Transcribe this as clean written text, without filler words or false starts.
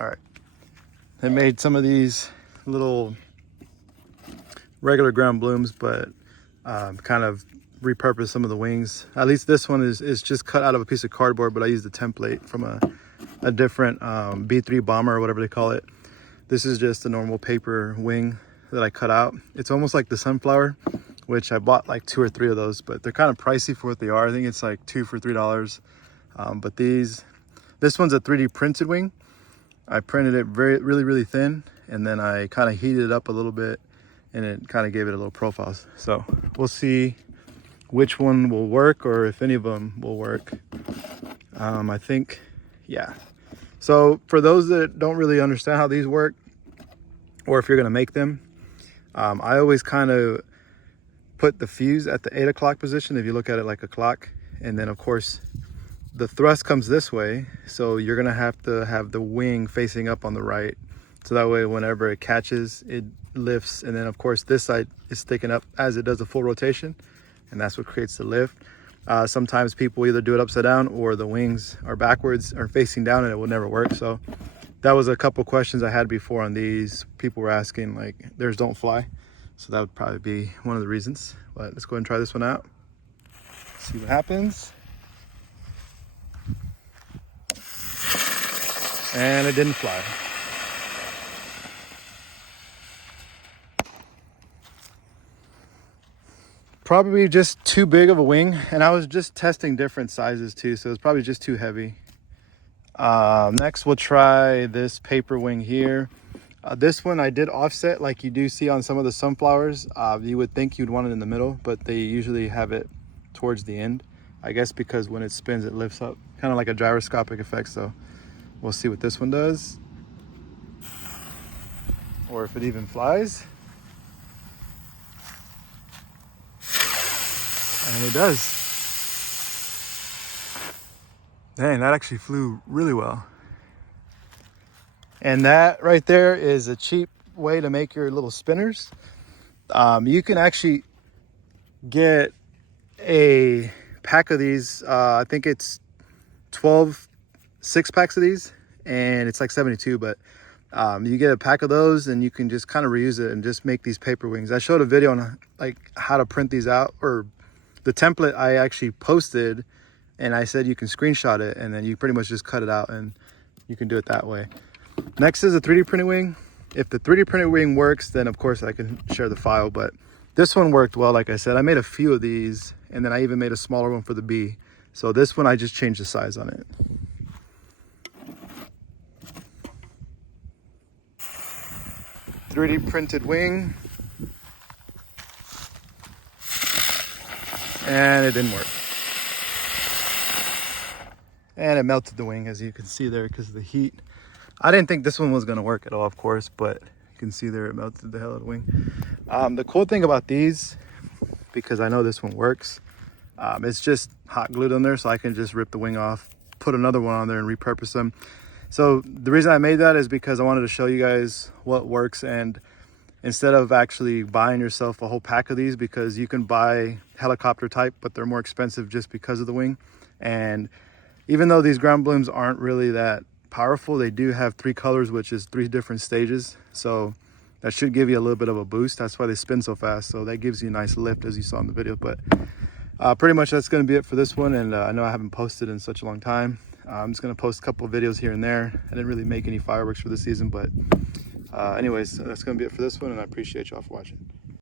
All right. They made some of these little regular ground blooms, but kind of repurposed some of the wings. At least this one is just cut out of a piece of cardboard, but I used the template from a different B3 bomber or whatever they call it. This is just a normal paper wing that I cut out. It's almost like the sunflower, which I bought like 2 or 3 of those, but they're kind of pricey for what they are. I think it's like 2 for $3. But this one's a 3D printed wing. I printed it really thin, and then I kind of heated it up a little bit, and it kind of gave it a little profile. So we'll see which one will work, or if any of them will work. I think, yeah. So for those that don't really understand how these work, or if you're gonna make them, I always kind of put the fuse at the 8 o'clock position, if you look at it like a clock. And then of course the thrust comes this way, so you're gonna have to have the wing facing up on the right, so that way whenever it catches, it lifts. And then of course this side is sticking up as it does a full rotation, and that's what creates the lift. Sometimes people either do it upside down, or the wings are backwards or facing down, and it will never work. So that was a couple questions I had before on these. People were asking, like, theirs don't fly, so that would probably be one of the reasons. But let's go ahead and try this one out, see what happens. And it didn't fly. Probably just too big of a wing, and I was just testing different sizes too, so it's probably just too heavy. Next we'll try this paper wing here. This one I did offset like you do see on some of the sunflowers. You would think you'd want it in the middle, but they usually have it towards the end, I guess because when it spins it lifts up, kind of like a gyroscopic effect. So we'll see what this one does, or if it even flies. And it does. Dang, that actually flew really well. And that right there is a cheap way to make your little spinners. You can actually get a pack of these. I think it's 12 6-packs of these, and it's like 72, but you get a pack of those and you can just kind of reuse it and just make these paper wings. I showed a video on like how to print these out, or the template I actually posted, and I said you can screenshot it and then you pretty much just cut it out and you can do it that way. Next is a 3D printed wing. If the 3D printed wing works, then of course I can share the file, but this one worked well. Like I said, I made a few of these, and then I even made a smaller one for the bee. So this one I just changed the size on it. .3D printed wing, and it didn't work. And it melted the wing, as you can see there, because of the heat. I didn't think this one was going to work at all, of course, but you can see there it melted the hell out of the wing. The cool thing about these, because I know this one works, it's just hot glued on there, so I can just rip the wing off, put another one on there, and repurpose them. So the reason I made that is because I wanted to show you guys what works, and instead of actually buying yourself a whole pack of these, because you can buy helicopter type, but they're more expensive just because of the wing. And even though these ground blooms aren't really that powerful, they do have 3 colors, which is 3 different stages. So that should give you a little bit of a boost. That's why they spin so fast. So that gives you a nice lift, as you saw in the video. But pretty much that's going to be it for this one. And I know I haven't posted in such a long time. I'm just going to post a couple of videos here and there. I didn't really make any fireworks for this season, but anyways, that's going to be it for this one, and I appreciate y'all for watching.